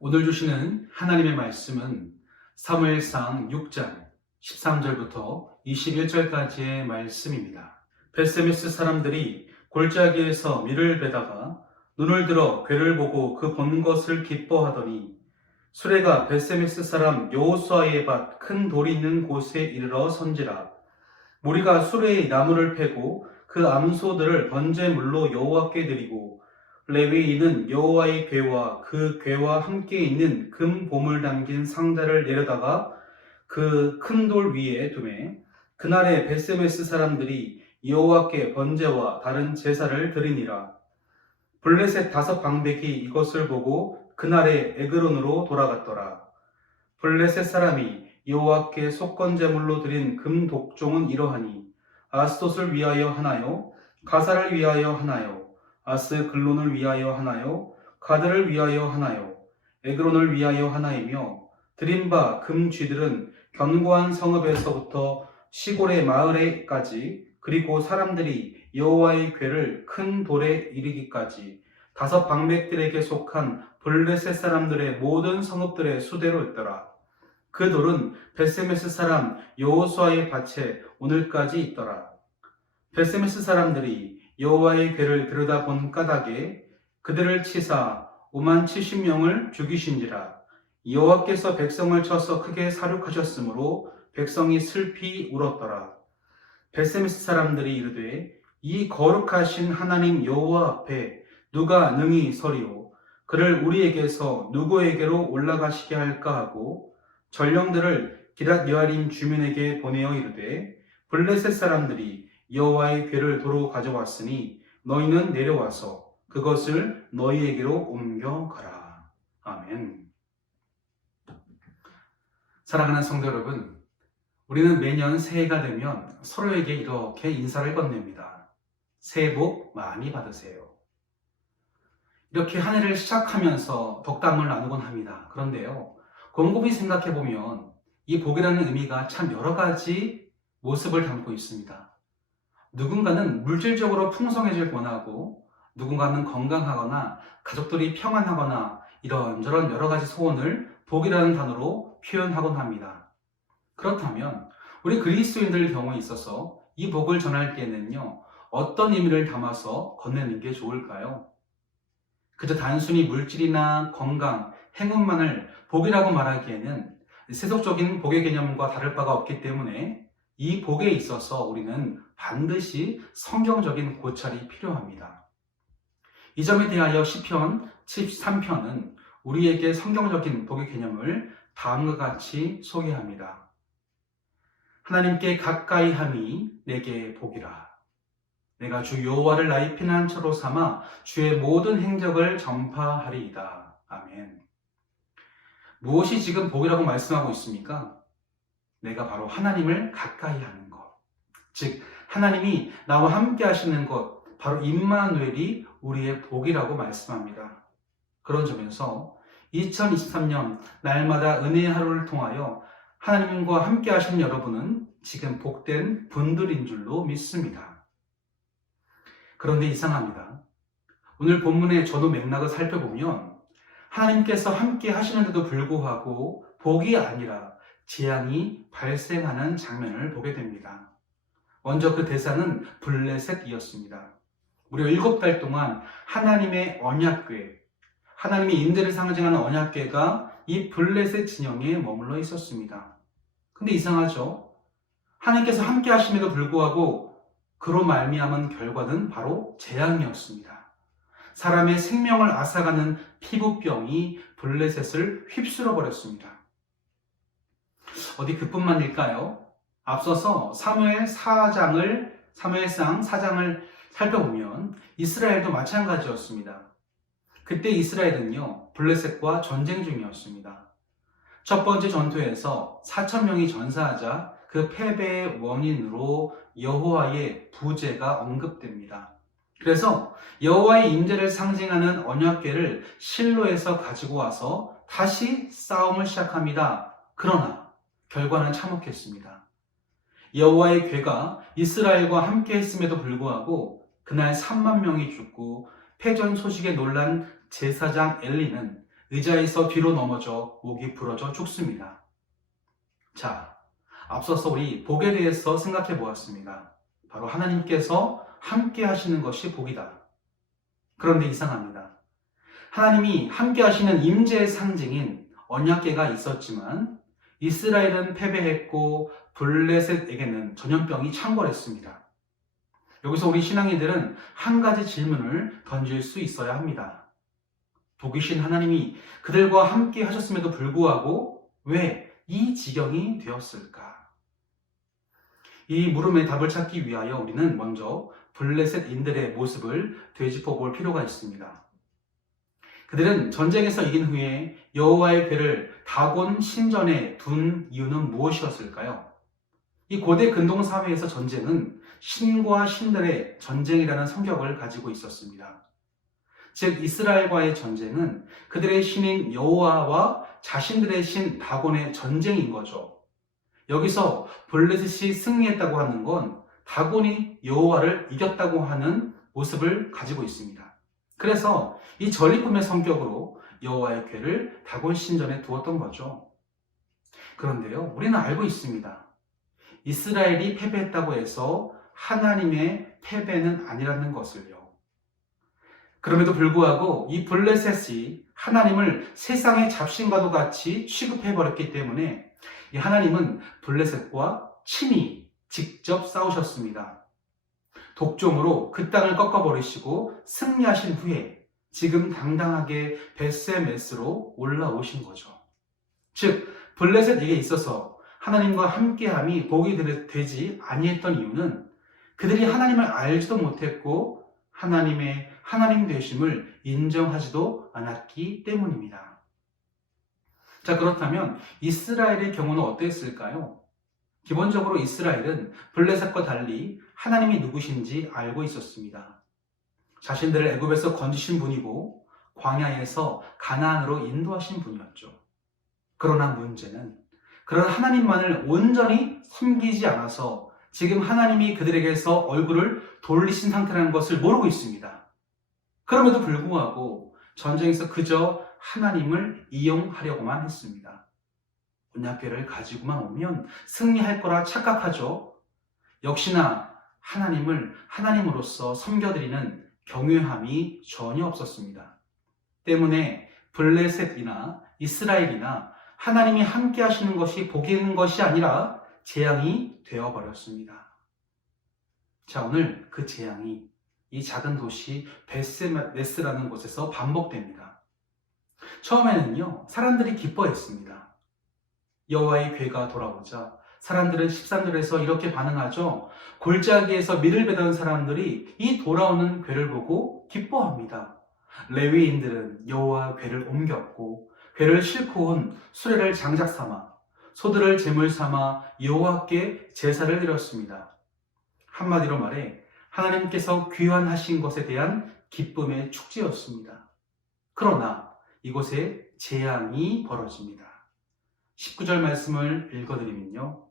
오늘 주시는 하나님의 말씀은 사무엘상 6장 13절부터 21절까지의 말씀입니다. 벳세메스 사람들이 골짜기에서 밀을 베다가 눈을 들어 괴를 보고 그 본 것을 기뻐하더니 수레가 벳세메스 사람 여호수아의 밭 큰 돌이 있는 곳에 이르러 선지라. 무리가 수레의 나무를 패고 그 암소들을 번제물로 여호와께 드리고 레위인은 여호와의 궤와 그 궤와 함께 있는 금 보물 담긴 상자를 내려다가 그 큰 돌 위에 두매 그날에 벳세메스 사람들이 여호와께 번제와 다른 제사를 드리니라. 블레셋 5방백이 이것을 보고 그날에 에그론으로 돌아갔더라. 블레셋 사람이 여호와께 속건제물로 드린 금 독종은 이러하니 아스돗을 위하여 하나요? 가사를 위하여 하나요? 아스글론을 위하여 하나요? 가드를 위하여 하나요? 에그론을 위하여 하나이며 드린 바 금 쥐들은 견고한 성읍에서부터 시골의 마을에까지 그리고 사람들이 여호와의 궤를 큰 돌에 이르기까지 5방백들에게 속한 블레셋 사람들의 모든 성읍들의 수대로 있더라. 그 돌은 벳세메스 사람 여호수아의 밭에 오늘까지 있더라. 벳세메스 사람들이 여호와의 궤를 들여다본 까닭에 그들을 치사 50,070명을 죽이신지라. 여호와께서 백성을 쳐서 크게 사륙하셨으므로 백성이 슬피 울었더라. 벳세메스 사람들이 이르되 이 거룩하신 하나님 여호와 앞에 누가 능히 서리오? 그를 우리에게서 누구에게로 올라가시게 할까 하고 전령들을 기랏 여아림 주민에게 보내어 이르되 블레셋 사람들이 여호와의 궤를 도로 가져왔으니 너희는 내려와서 그것을 너희에게로 옮겨가라. 아멘. 사랑하는 성도 여러분, 우리는 매년 새해가 되면 서로에게 이렇게 인사를 건넵니다. 새해 복 많이 받으세요. 이렇게 한 해를 시작하면서 덕담을 나누곤 합니다. 그런데요, 곰곰이 생각해보면 이 복이라는 의미가 참 여러 가지 모습을 담고 있습니다. 누군가는 물질적으로 풍성해질 원하고 누군가는 건강하거나 가족들이 평안하거나 이런저런 여러 가지 소원을 복이라는 단어로 표현하곤 합니다. 그렇다면 우리 그리스도인들 경우에 있어서 이 복을 전할 때는요, 어떤 의미를 담아서 건네는 게 좋을까요? 그저 단순히 물질이나 건강, 행운만을 복이라고 말하기에는 세속적인 복의 개념과 다를 바가 없기 때문에 이 복에 있어서 우리는 반드시 성경적인 고찰이 필요합니다. 이 점에 대하여 시편 73편은 우리에게 성경적인 복의 개념을 다음과 같이 소개합니다. 하나님께 가까이 함이 내게 복이라. 내가 주 여호와를 나의 피난처로 삼아 주의 모든 행적을 전파하리이다. 아멘. 무엇이 지금 복이라고 말씀하고 있습니까? 내가 바로 하나님을 가까이 하는 것. 즉, 하나님이 나와 함께 하시는 것, 바로 임마누엘이 우리의 복이라고 말씀합니다. 그런 점에서 2023년 날마다 은혜의 하루를 통하여 하나님과 함께 하시는 여러분은 지금 복된 분들인 줄로 믿습니다. 그런데 이상합니다. 오늘 본문의 전후 맥락을 살펴보면 하나님께서 함께 하시는데도 불구하고 복이 아니라 재앙이 발생하는 장면을 보게 됩니다. 먼저 그 대상은 블레셋이었습니다. 무려 7달 동안 하나님의 언약궤, 하나님의 임재를 상징하는 언약궤가 이 블레셋 진영에 머물러 있었습니다. 근데 이상하죠? 하나님께서 함께 하심에도 불구하고 그로 말미암은 결과는 바로 재앙이었습니다. 사람의 생명을 앗아가는 피부병이 블레셋을 휩쓸어 버렸습니다. 어디 그뿐만일까요? 앞서서 사무엘상 4장을 살펴보면 이스라엘도 마찬가지였습니다. 그때 이스라엘은요, 블레셋과 전쟁 중이었습니다. 첫 번째 전투에서 4,000명이 전사하자 그 패배의 원인으로 여호와의 부재가 언급됩니다. 그래서 여호와의 임재를 상징하는 언약궤를 실로에서 가지고 와서 다시 싸움을 시작합니다. 그러나 결과는 참혹했습니다. 여호와의 궤가 이스라엘과 함께 했음에도 불구하고 그날 3만 명이 죽고 패전 소식에 놀란 제사장 엘리는 의자에서 뒤로 넘어져 목이 부러져 죽습니다. 자, 앞서서 우리 복에 대해서 생각해 보았습니다. 바로 하나님께서 함께 하시는 것이 복이다. 그런데 이상합니다. 하나님이 함께 하시는 임재의 상징인 언약궤가 있었지만 이스라엘은 패배했고 블레셋에게는 전염병이 창궐했습니다. 여기서 우리 신앙인들은 한 가지 질문을 던질 수 있어야 합니다. 복이신 하나님이 그들과 함께 하셨음에도 불구하고 왜 이 지경이 되었을까? 이 물음에 답을 찾기 위하여 우리는 먼저 블레셋인들의 모습을 되짚어 볼 필요가 있습니다. 그들은 전쟁에서 이긴 후에 여호와의 궤를 다곤 신전에 둔 이유는 무엇이었을까요? 이 고대 근동 사회에서 전쟁은 신과 신들의 전쟁이라는 성격을 가지고 있었습니다. 즉 이스라엘과의 전쟁은 그들의 신인 여호와와 자신들의 신 다곤의 전쟁인 거죠. 여기서 블레셋이 승리했다고 하는 건 다곤이 여호와를 이겼다고 하는 모습을 가지고 있습니다. 그래서 이 전리품의 성격으로 여호와의 궤를 다곤 신전에 두었던 거죠. 그런데요, 우리는 알고 있습니다. 이스라엘이 패배했다고 해서 하나님의 패배는 아니라는 것을요. 그럼에도 불구하고 이 블레셋이 하나님을 세상의 잡신과도 같이 취급해버렸기 때문에 이 하나님은 블레셋과 친히 직접 싸우셨습니다. 독종으로 그 땅을 꺾어버리시고 승리하신 후에 지금 당당하게 벳세메스로 올라오신 거죠. 즉 블레셋에게 있어서 하나님과 함께함이 복이 되지 아니했던 이유는 그들이 하나님을 알지도 못했고 하나님의 하나님 되심을 인정하지도 않았기 때문입니다. 자, 그렇다면 이스라엘의 경우는 어땠을까요? 기본적으로 이스라엘은 블레셋과 달리 하나님이 누구신지 알고 있었습니다. 자신들을 애굽에서 건지신 분이고 광야에서 가나안으로 인도하신 분이었죠. 그러나 문제는 그런 하나님만을 온전히 섬기지 않아서 지금 하나님이 그들에게서 얼굴을 돌리신 상태라는 것을 모르고 있습니다. 그럼에도 불구하고 전쟁에서 그저 하나님을 이용하려고만 했습니다. 언약궤를 가지고만 오면 승리할 거라 착각하죠. 역시나 하나님을 하나님으로서 섬겨드리는 경외함이 전혀 없었습니다. 때문에 블레셋이나 이스라엘이나 하나님이 함께 하시는 것이 복이 있는 것이 아니라 재앙이 되어버렸습니다. 자, 오늘 그 재앙이 이 작은 도시 벳세메스라는 곳에서 반복됩니다. 처음에는요, 사람들이 기뻐했습니다. 여호와의 궤가 돌아오자 사람들은 13절에서 이렇게 반응하죠. 골짜기에서 밀을 베던 사람들이 이 돌아오는 궤를 보고 기뻐합니다. 레위인들은 여호와 궤를 옮겼고 궤를 싣고 온 수레를 장작 삼아 소들을 제물 삼아 여호와께 제사를 드렸습니다. 한마디로 말해 하나님께서 귀환하신 것에 대한 기쁨의 축제였습니다. 그러나 이곳에 재앙이 벌어집니다. 19절 말씀을 읽어드리면요.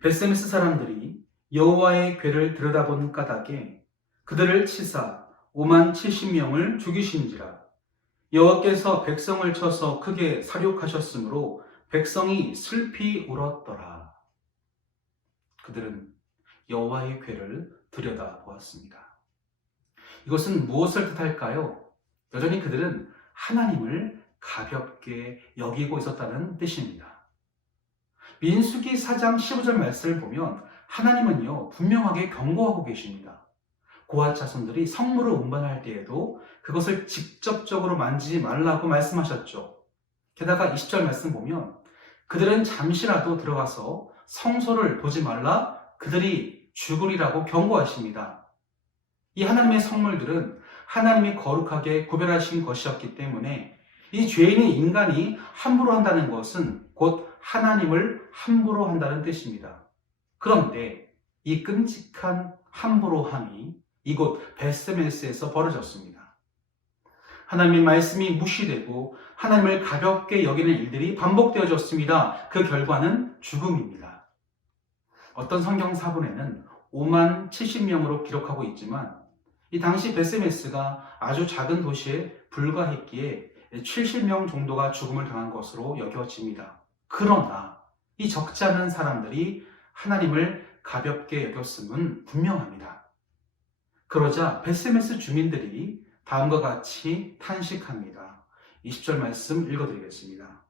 벳세메스 사람들이 여호와의 궤를 들여다본 까닭에 그들을 치사 5만 70명을 죽이신지라. 여호와께서 백성을 쳐서 크게 사륙하셨으므로 백성이 슬피 울었더라. 그들은 여호와의 궤를 들여다보았습니다. 이것은 무엇을 뜻할까요? 여전히 그들은 하나님을 가볍게 여기고 있었다는 뜻입니다. 민수기 4장 15절 말씀을 보면 하나님은요, 분명하게 경고하고 계십니다. 고앗 자손들이 성물을 운반할 때에도 그것을 직접적으로 만지지 말라고 말씀하셨죠. 게다가 20절 말씀 보면 그들은 잠시라도 들어가서 성소를 보지 말라, 그들이 죽으리라고 경고하십니다. 이 하나님의 성물들은 하나님이 거룩하게 구별하신 것이었기 때문에 이 죄인인 인간이 함부로 한다는 것은 곧 하나님을 함부로 한다는 뜻입니다. 그런데 이 끔찍한 함부로함이 이곳 벳세메스에서 벌어졌습니다. 하나님의 말씀이 무시되고 하나님을 가볍게 여기는 일들이 반복되어졌습니다. 그 결과는 죽음입니다. 어떤 성경 사본에는 5만 70명으로 기록하고 있지만 이 당시 벳세메스가 아주 작은 도시에 불과했기에 70명 정도가 죽음을 당한 것으로 여겨집니다. 그러나 이 적지 않은 사람들이 하나님을 가볍게 여겼음은 분명합니다. 그러자 벳세메스 주민들이 다음과 같이 탄식합니다. 20절 말씀 읽어드리겠습니다.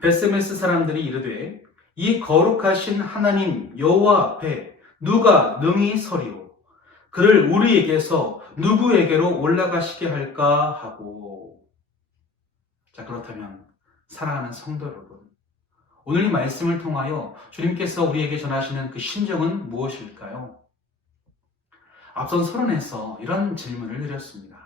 벳세메스 사람들이 이르되 이 거룩하신 하나님 여호와 앞에 누가 능히 서리오? 그를 우리에게서 누구에게로 올라가시게 할까 하고. 자, 그렇다면 사랑하는 성도 여러분, 오늘 이 말씀을 통하여 주님께서 우리에게 전하시는 그 심정은 무엇일까요? 앞선 서론에서 이런 질문을 드렸습니다.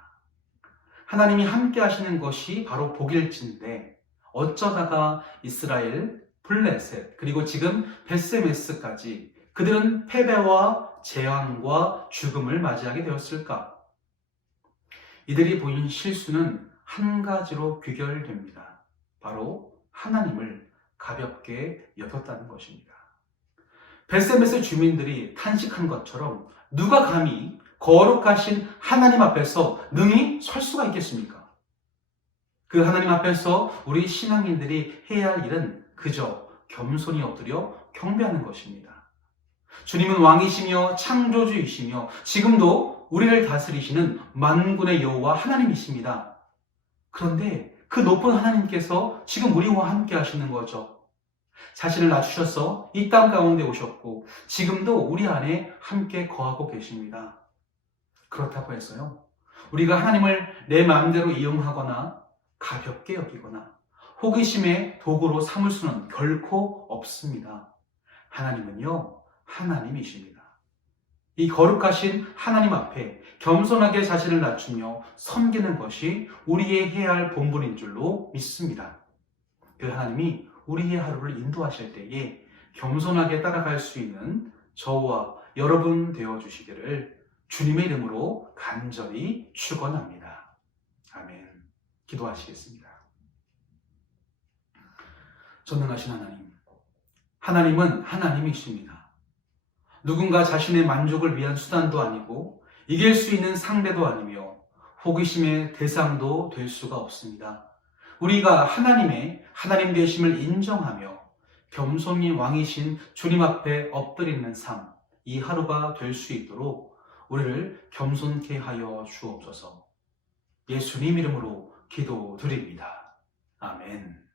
하나님이 함께 하시는 것이 바로 복일진데 어쩌다가 이스라엘, 블레셋, 그리고 지금 벳세메스까지 그들은 패배와 재앙과 죽음을 맞이하게 되었을까? 이들이 보인 실수는 한 가지로 귀결됩니다. 바로 하나님을 가볍게 여겼다는 것입니다. 벳세메스 주민들이 탄식한 것처럼 누가 감히 거룩하신 하나님 앞에서 능히 설 수가 있겠습니까? 그 하나님 앞에서 우리 신앙인들이 해야 할 일은 그저 겸손히 엎드려 경배하는 것입니다. 주님은 왕이시며 창조주이시며 지금도 우리를 다스리시는 만군의 여호와 하나님이십니다. 그런데 그 높은 하나님께서 지금 우리와 함께 하시는 거죠. 자신을 낮추셔서 이 땅 가운데 오셨고 지금도 우리 안에 함께 거하고 계십니다. 그렇다고 해서요, 우리가 하나님을 내 마음대로 이용하거나 가볍게 여기거나 호기심의 도구로 삼을 수는 결코 없습니다. 하나님은요, 하나님이십니다. 이 거룩하신 하나님 앞에 겸손하게 자신을 낮추며 섬기는 것이 우리의 해야 할 본분인 줄로 믿습니다. 그 하나님이 우리의 하루를 인도하실 때에 겸손하게 따라갈 수 있는 저와 여러분 되어주시기를 주님의 이름으로 간절히 축원합니다. 아멘. 기도하시겠습니다. 전능하신 하나님, 하나님은 하나님이십니다. 누군가 자신의 만족을 위한 수단도 아니고 이길 수 있는 상대도 아니며 호기심의 대상도 될 수가 없습니다. 우리가 하나님의 하나님 되심을 인정하며 겸손히 왕이신 주님 앞에 엎드리는 삶, 이 하루가 될 수 있도록 우리를 겸손케 하여 주옵소서. 예수님 이름으로 기도드립니다. 아멘.